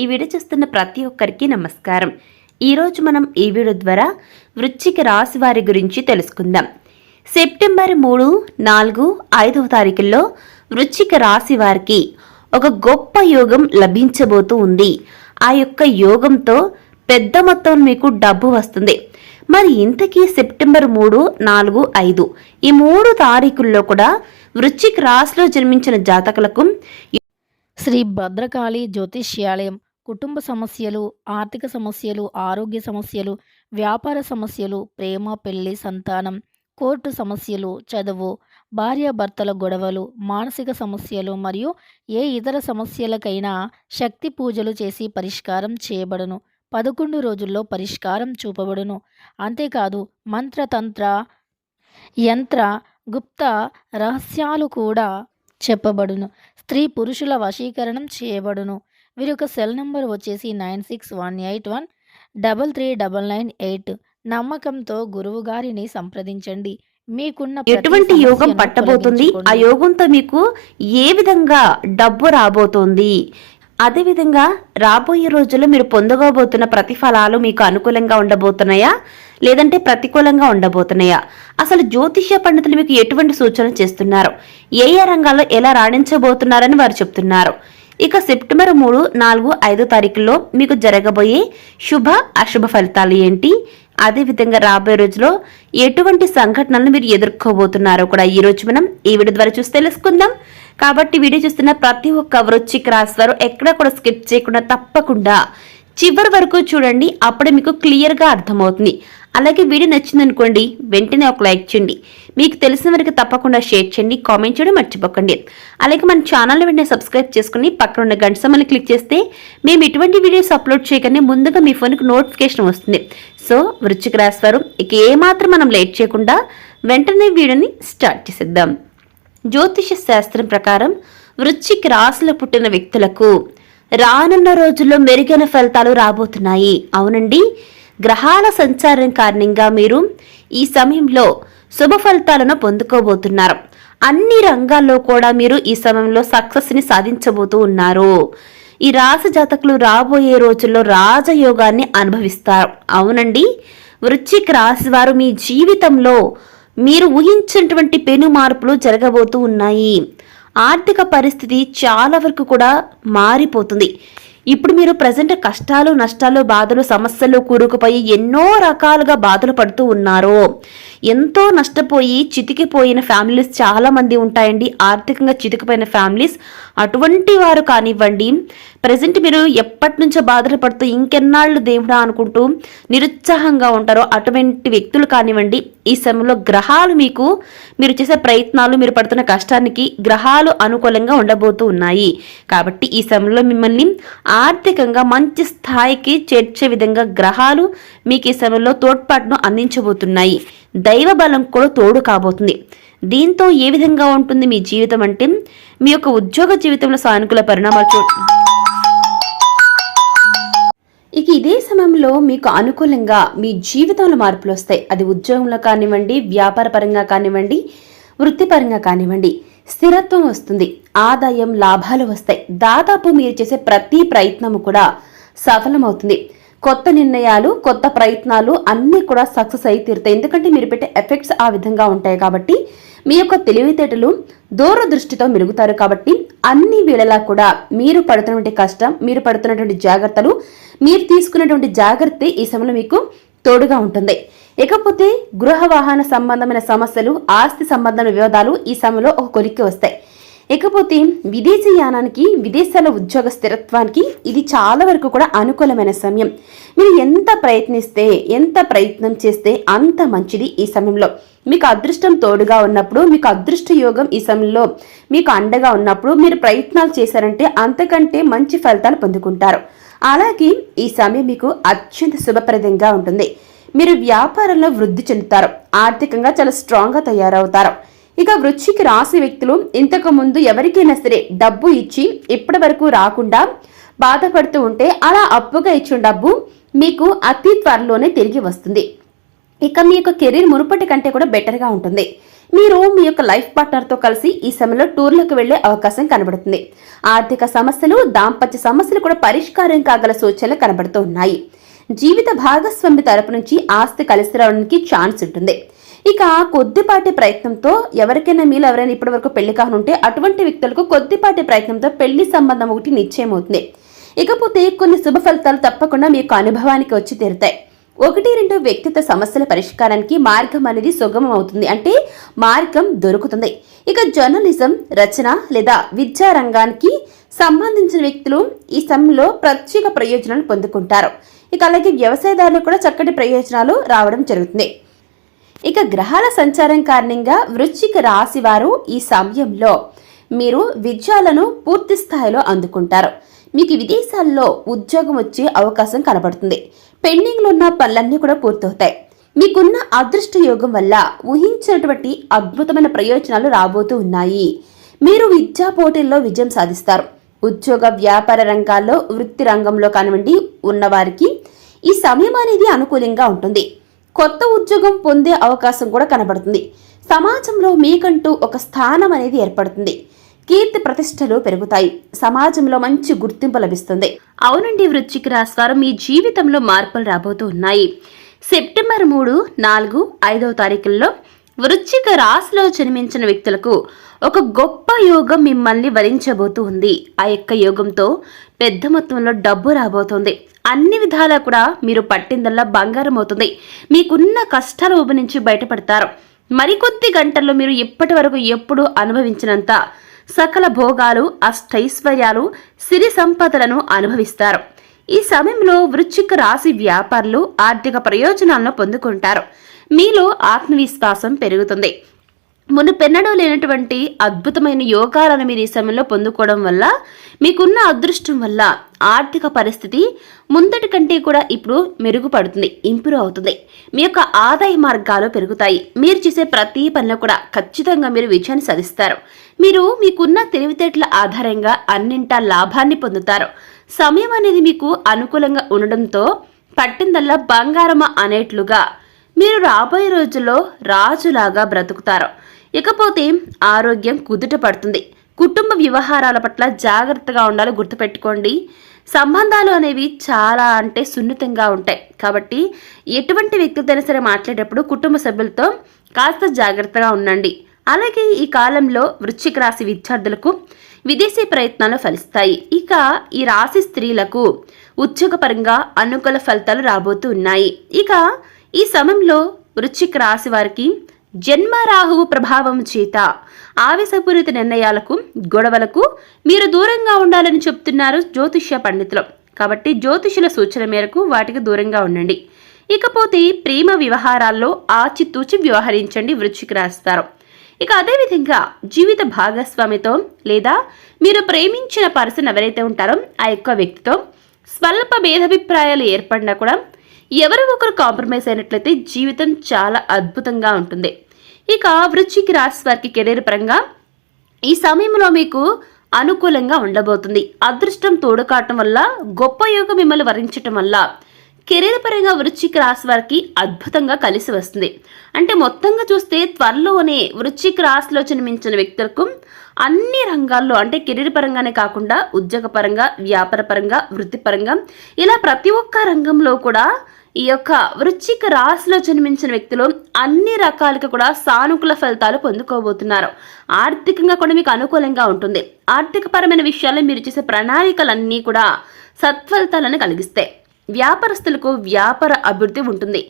ఈ వీడియో చూస్తున్న ప్రతి ఒక్కరికి నమస్కారం. ఈరోజు మనం ఈ వీడియో ద్వారా వృశ్చిక రాశి వారి గురించి తెలుసుకుందాం. సెప్టెంబర్ మూడు నాలుగు ఐదవ తారీఖుల్లో వృశ్చిక రాశి వారికి ఒక గొప్ప యోగం లభించబోతూ ఉంది. ఆ యొక్క యోగంతో పెద్ద మొత్తం మీకు డబ్బు వస్తుంది. మరి ఇంతకీ సెప్టెంబర్ మూడు నాలుగు ఐదు ఈ మూడు తారీఖుల్లో కూడా వృశ్చిక రాశిలో జన్మించిన జాతకులకు శ్రీ భద్రకాళి జ్యోతిష్యాలయం కుటుంబ సమస్యలు ఆర్థిక సమస్యలు ఆరోగ్య సమస్యలు వ్యాపార సమస్యలు ప్రేమ పెళ్ళి సంతానం కోర్టు సమస్యలు చదువు భార్యాభర్తల గొడవలు మానసిక సమస్యలు మరియు ఏ ఇతర సమస్యలకైనా శక్తి పూజలు చేసి పరిష్కారం చేయబడును. పదకొండు రోజుల్లో పరిష్కారం చూపబడును. అంతేకాదు మంత్రతంత్ర యంత్ర గుప్త రహస్యాలు కూడా చెప్పబడును. స్త్రీ పురుషుల వశీకరణం చేయబడును. వీరి యొక్క సెల్ నెంబర్ వచ్చేసి nine six one eight one double three double nine eight. నమ్మకంతో గురువు గారిని సంప్రదించండి. మీకున్న ఎటువంటి యోగం పట్టబోతుంది? ఆ. యోగంతో మీకు ఏ విధంగా డబ్బు రాబోతోంది? అదేవిధంగా రాబోయే రోజుల్లో మీరు పొందగోబోతున్న ప్రతిఫలాలు మీకు అనుకూలంగా ఉండబోతున్నాయా? లేదంటే ప్రతికూలంగా ఉండబోతున్నాయా? అసలు జ్యోతిష్య పండితులు మీకు ఎటువంటి సూచనలు చేస్తున్నారు? ఏ ఏ రంగాల్లో ఎలా రాణించబోతున్నారని వారు చెప్తున్నారు. ఇక సెప్టెంబర్ మూడు నాలుగు ఐదో తారీఖుల్లో మీకు జరగబోయే శుభ అశుభ ఫలితాలు ఏంటి? అదేవిధంగా రాబోయే రోజులో ఎటువంటి సంఘటనలను మీరు ఎదుర్కోబోతున్నారో కూడా ఈ రోజు మనం ఈ వీడియో ద్వారా చూసి తెలుసుకుందాం. కాబట్టి వీడియో చూస్తున్న ప్రతి ఒక్క వృచ్చిక రాశి వారు కూడా స్కిప్ చేయకుండా తప్పకుండా చివరి వరకు చూడండి. అప్పుడే మీకు క్లియర్గా అర్థమవుతుంది. అలాగే వీడియో నచ్చిందనుకోండి వెంటనే ఒక లైక్ చేయండి. మీకు తెలిసిన వరకు తప్పకుండా షేర్ చేయండి కామెంట్ చేయడం మర్చిపోకండి. అలాగే మన ఛానల్ని వెంటనే సబ్స్క్రైబ్ చేసుకుని పక్కన ఉన్న గంట సమ్మని క్లిక్ చేస్తే మేము ఎటువంటి వీడియోస్ అప్లోడ్ చేయగానే ముందుగా మీ ఫోన్కి నోటిఫికేషన్ వస్తుంది. సో వృచ్చిక రాశివారు ఇక ఏమాత్రం మనం లేట్ చేయకుండా వెంటనే వీడియోని స్టార్ట్ చేసేద్దాం. జ్యోతిష శాస్త్రం ప్రకారం వృశ్చిక రాశిలో పుట్టిన వ్యక్తులకు రానున్న రోజుల్లో మెరుగైన ఫలితాలు రాబోతున్నాయి. అవునండి. గ్రహాల సంచారం కారణంగా మీరు ఈ సమయంలో శుభ ఫలితాలను పొందుకోబోతున్నారు. అన్ని రంగాల్లో కూడా మీరు ఈ సమయంలో సక్సెస్ని సాధించబోతూ ఉన్నారు. ఈ రాశి జాతకులు రాబోయే రోజుల్లో రాజయోగాన్ని అనుభవిస్తారు అవునండి. వృశ్చిక రాశి వారు మీ జీవితంలో మీరు ఊహించినటువంటి పెను మార్పులు జరగబోతూ ఉన్నాయి. ఆర్థిక పరిస్థితి చాలా వరకు కూడా మారిపోతుంది. ఇప్పుడు మీరు ప్రజెంట్ కష్టాలు నష్టాలు బాధలు సమస్యలు కూరుకుపోయి ఎన్నో రకాలుగా బాధలు పడుతూ ఉన్నారు. ఎంతో నష్టపోయి చితికిపోయిన ఫ్యామిలీస్ చాలా మంది ఉంటాయండి. ఆర్థికంగా చితికిపోయిన ఫ్యామిలీస్ అటువంటి వారు కానివ్వండి. ప్రజెంట్ మీరు ఎప్పటి నుంచో బాధలు పడుతూ ఇంకెన్నాళ్ళు దేవుడా అనుకుంటూ నిరుత్సాహంగా ఉంటారో అటువంటి వ్యక్తులు కానివ్వండి. ఈ సమయంలో గ్రహాలు మీకు మీరు చేసే ప్రయత్నాలు మీరు పడుతున్న కష్టానికి గ్రహాలు అనుకూలంగా ఉండబోతూ ఉన్నాయి. కాబట్టి ఈ సమయంలో మిమ్మల్ని ఆర్థికంగా మంచి స్థాయికి చేర్చే విధంగా గ్రహాలు మీకు ఈ సమయంలో తోడ్పాటును అందించబోతున్నాయి. దైవ బలం కూడా తోడు కాబోతుంది. దీంతో ఏ విధంగా ఉంటుంది మీ జీవితం అంటే మీ యొక్క ఉద్యోగ జీవితంలో సానుకూల పరిణామాలు చూ ఇక ఇదే సమయంలో మీకు అనుకూలంగా మీ జీవితంలో మార్పులు వస్తాయి. అది ఉద్యోగంలో కానివ్వండి వ్యాపార పరంగా కానివ్వండి వృత్తిపరంగా కానివ్వండి. స్థిరత్వం వస్తుంది ఆదాయం లాభాలు వస్తాయి. దాదాపు మీరు చేసే ప్రతి ప్రయత్నము కూడా సఫలమవుతుంది. కొత్త నిర్ణయాలు కొత్త ప్రయత్నాలు అన్నీ కూడా సక్సెస్ అయి తీరుతాయి. ఎందుకంటే మీరు పెట్టే ఎఫెక్ట్స్ ఆ విధంగా ఉంటాయి కాబట్టి మీ యొక్క తెలివితేటలు దూరదృష్టితో మెరుగుతారు కాబట్టి అన్ని వేళలా కూడా మీరు పడుతున్నటువంటి కష్టం మీరు పడుతున్నటువంటి జాగ్రత్తలు మీరు తీసుకున్నటువంటి జాగ్రత్త ఈ సమయంలో మీకు తోడుగా ఉంటుంది. ఇకపోతే గృహ వాహన సంబంధమైన సమస్యలు ఆస్తి సంబంధమైన వివాదాలు ఈ సమయంలో ఒక కొలిక్కి వస్తాయి. ఇకపోతే విదేశీ యానానికి విదేశాల ఉద్యోగ స్థిరత్వానికి ఇది చాలా వరకు కూడా అనుకూలమైన సమయం. మీరు ఎంత ప్రయత్నిస్తే ఎంత ప్రయత్నం చేస్తే అంత మంచిది ఈ సమయంలో. మీకు అదృష్టం తోడుగా ఉన్నప్పుడు మీకు అదృష్ట యోగం ఈ సమయంలో మీకు అండగా ఉన్నప్పుడు మీరు ప్రయత్నాలు చేశారంటే అంతకంటే మంచి ఫలితాలు పొందుకుంటారు. అలాగే ఈ సమయం మీకు అత్యంత శుభప్రదంగా ఉంటుంది. మీరు వ్యాపారంలో వృద్ధి చెందుతారు. ఆర్థికంగా చాలా స్ట్రాంగ్గా తయారవుతారు. ఇక వృచ్చికి రాసి వ్యక్తులు ఇంతకు ముందు ఎవరికైనా సరే డబ్బు ఇచ్చి ఇప్పటి వరకు రాకుండా బాధపడుతూ ఉంటే అలా అప్పుగా ఇచ్చిన డబ్బు మీకు అతి త్వరలోనే తిరిగి వస్తుంది. ఇక మీ యొక్క కెరీర్ మునుపటి కంటే కూడా బెటర్గా ఉంటుంది. మీరు మీ యొక్క లైఫ్ పార్ట్నర్తో కలిసి ఈ సమయంలో టూర్లకు వెళ్ళే అవకాశం కనబడుతుంది. ఆర్థిక సమస్యలు దాంపత్య సమస్యలు కూడా పరిష్కారం కాగల సూచనలు కనబడుతూ ఉన్నాయి. జీవిత భాగస్వామి తరపు నుంచి ఆస్తి కలిసి రావడానికి ఛాన్స్ ఉంటుంది. ఇక కొద్దిపాటి ప్రయత్నంతో ఎవరికైనా మీలో ఎవరైనా ఇప్పటి వరకు పెళ్ళి కానుంటే అటువంటి వ్యక్తులకు కొద్దిపాటి ప్రయత్నంతో పెళ్ళి సంబంధం ఒకటి నిశ్చయమవుతుంది. ఇకపోతే కొన్ని శుభ ఫలితాలు తప్పకుండా మీ యొక్క అనుభవానికి వచ్చి తీరుతాయి. ఒకటి రెండు వ్యక్తిత్వ సమస్యల పరిష్కారానికి మార్గం అనేది సుగమం అవుతుంది. అంటే మార్గం దొరుకుతుంది. ఇక జర్నలిజం రచన లేదా విద్యా రంగానికి సంబంధించిన వ్యక్తులు ఈ సమయంలో ప్రత్యేక ప్రయోజనాలు పొందుకుంటారు. ఇక అలాగే వ్యవసాయదారులు కూడా చక్కటి ప్రయోజనాలు రావడం జరుగుతుంది. ఇక గ్రహాల సంచారం కారణంగా వృశ్చిక రాశి వారు ఈ సమయంలో మీరు విజయాలను పూర్తి స్థాయిలో అందుకుంటారు. మీకు విదేశాల్లో ఉద్యోగం వచ్చే అవకాశం కనబడుతుంది. పెండింగ్లో ఉన్న పనులన్నీ కూడా పూర్తవుతాయి. మీకున్న అదృష్ట యోగం వల్ల ఊహించినటువంటి అద్భుతమైన ప్రయోజనాలు రాబోతూ ఉన్నాయి. మీరు విద్యా పోటీల్లో విజయం సాధిస్తారు. ఉద్యోగ వ్యాపార రంగాల్లో వృత్తి రంగంలో కానివ్వండి ఉన్నవారికి ఈ సమయం అనేది అనుకూలంగా ఉంటుంది. కొత్త ఉద్యోగం పొందే అవకాశం కూడా కనబడుతుంది. సమాజంలో మీకంటూ ఒక స్థానం అనేది ఏర్పడుతుంది. కీర్తి ప్రతిష్టలు పెరుగుతాయి. సమాజంలో మంచి గుర్తింపు లభిస్తుంది. అవునండి వృశ్చిక రాశివారు మీ జీవితంలో మార్పులు రాబోతూ ఉన్నాయి. సెప్టెంబర్ మూడు నాలుగు ఐదవ తారీఖుల్లో వృశ్చిక రాశిలో జన్మించిన వ్యక్తులకు ఒక గొప్ప యోగం మిమ్మల్ని వరించబోతూ ఉంది ఆ యొక్క యోగంతో పెద్ద మొత్తంలో డబ్బు రాబోతుంది. అన్ని విధాలా కూడా మీరు పట్టిందల్లా బంగారం అవుతుంది. మీకున్న కష్టాల ఊబి నుంచి బయటపడతారు. మరికొద్ది గంటల్లో మీరు ఇప్పటి వరకు ఎప్పుడు అనుభవించినంత సకల భోగాలు అష్టైశ్వర్యాలు సిరి సంపదలను అనుభవిస్తారు. ఈ సమయంలో వృశ్చిక రాశి వ్యాపారులు ఆర్థిక ప్రయోజనాలను పొందుకుంటారు. మీలో ఆత్మవిశ్వాసం పెరుగుతుంది. మునుపెన్నడూ లేనటువంటి అద్భుతమైన యోగాలను మీరు ఈ సమయంలో పొందుకోవడం వల్ల మీకున్న అదృష్టం వల్ల ఆర్థిక పరిస్థితి ముందటి కంటే కూడా ఇప్పుడు మెరుగుపడుతుంది ఇంప్రూవ్ అవుతుంది. మీ యొక్క ఆదాయ మార్గాలు పెరుగుతాయి. మీరు చేసే ప్రతి పనిలో కూడా ఖచ్చితంగా మీరు విజయాన్ని సాధిస్తారు. మీరు మీకున్న తెలివితేటల ఆధారంగా అన్నింటా లాభాన్ని పొందుతారు. సమయం అనేది మీకు అనుకూలంగా ఉండడంతో పట్టిందల్లా బంగారమ అనేట్లుగా మీరు రాబోయే రోజుల్లో రాజులాగా బ్రతుకుతారు. ఇకపోతే ఆరోగ్యం కుదుట పడుతుంది. కుటుంబ వ్యవహారాల పట్ల జాగ్రత్తగా ఉండాలి గుర్తుపెట్టుకోండి. సంబంధాలు అనేవి చాలా అంటే సున్నితంగా ఉంటాయి. కాబట్టి ఎటువంటి వ్యక్తులతో సరే మాట్లాడేటప్పుడు కుటుంబ సభ్యులతో కాస్త జాగ్రత్తగా ఉండండి. అలాగే ఈ కాలంలో వృశ్చిక రాశి విద్యార్థులకు విదేశీ ప్రయత్నాలు ఫలిస్తాయి. ఇక ఈ రాశి స్త్రీలకు ఉద్యోగపరంగా అనుకూల ఫలితాలు రాబోతూ ఉన్నాయి. ఇక ఈ సమయంలో వృశ్చిక రాశి వారికి జన్మ రాహువు ప్రభావం చేత ఆవేశపూరిత నిర్ణయాలకు గొడవలకు మీరు దూరంగా ఉండాలని చెప్తున్నారు జ్యోతిష్య పండితులు. కాబట్టి జ్యోతిషుల సూచన మేరకు వాటికి దూరంగా ఉండండి. ఇకపోతే ప్రేమ వ్యవహారాల్లో ఆచితూచి వ్యవహరించండి వృచ్చికి రాస్తారు ఇక అదేవిధంగా జీవిత భాగస్వామితో లేదా మీరు ప్రేమించిన పర్సన్ ఎవరైతే ఉంటారో ఆ యొక్క వ్యక్తితో స్వల్ప భేదాభిప్రాయాలు ఏర్పడినా కూడా ఎవరో ఒకరు కాంప్రమైజ్ అయినట్లయితే జీవితం చాలా అద్భుతంగా ఉంటుంది. ఇక వృశ్చిక రాశి వారికి కెరీర్ పరంగా ఈ సమయంలో మీకు అనుకూలంగా ఉండబోతుంది. అదృష్టం తోడుకాటం వల్ల గొప్ప యోగం మిమ్మల్ని వరించటం వల్ల కెరీర్ పరంగా వృశ్చిక రాశి వారికి అద్భుతంగా కలిసి వస్తుంది. అంటే మొత్తంగా చూస్తే త్వరలోనే వృశ్చిక రాశిలో జన్మించిన వ్యక్తులకు అన్ని రంగాల్లో అంటే కెరీర్ పరంగానే కాకుండా ఉద్యోగపరంగా వ్యాపారపరంగా వ్యాపార పరంగా వృత్తిపరంగా ఇలా ప్రతి ఒక్క రంగంలో కూడా ఈ యొక్క వృశ్చిక రాశిలో జన్మించిన వ్యక్తులు అన్ని రకాలుగా కూడా సానుకూల ఫలితాలు పొందుకోబోతున్నారు. ఆర్థికంగా కూడా మీకు అనుకూలంగా ఉంటుంది. ఆర్థికపరమైన విషయాల్లో మీరు చేసే ప్రణాళికలన్నీ కూడా సత్ఫలితాలను కలిగిస్తాయి. వ్యాపారస్తులకు వ్యాపార అభివృద్ధి ఉంటుంది.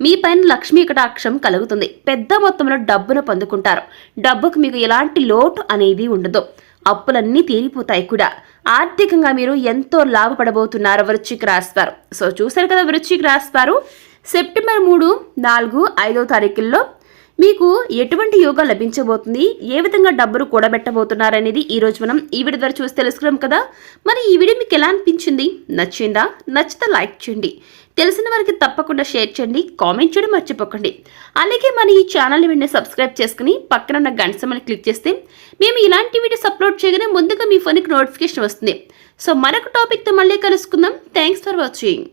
మీ పైన లక్ష్మీ కటాక్షం కలుగుతుంది. పెద్ద మొత్తంలో డబ్బును పొందుకుంటారు. డబ్బుకు మీకు ఎలాంటి లోటు అనేది ఉండదు. అప్పులన్నీ తీరిపోతాయి కూడా. ఆర్థికంగా మీరు ఎంతో లాభపడబోతున్నారు వృశ్చిక రాస్తారు సో చూసారు కదా వృశ్చిక రాస్తారు సెప్టెంబర్ మూడు నాలుగు ఐదో తారీఖుల్లో మీకు ఎటువంటి యోగా లభించబోతుంది? ఏ విధంగా డబ్బులు కూడబెట్టబోతున్నారనేది అనేది ఈ రోజు మనం ఈ వీడియో ద్వారా చూసి తెలుసుకున్నాం కదా. మరి ఈ వీడియో మీకు ఎలా అనిపించింది? నచ్చిందా? నచ్చితే లైక్ చేయండి. తెలిసిన వారికి తప్పకుండా షేర్ చేయండి. కామెంట్ చేయడం మర్చిపోకండి. అలాగే మన ఈ ఛానల్ని వెంటనే సబ్స్క్రైబ్ చేసుకుని పక్కన ఉన్న గంట క్లిక్ చేస్తే మేము ఇలాంటి వీడియోస్ అప్లోడ్ చేయగానే ముందుగా మీ ఫోన్కి నోటిఫికేషన్ వస్తుంది. సో మరొక టాపిక్తో మళ్ళీ కలుసుకుందాం. Thanks for watching.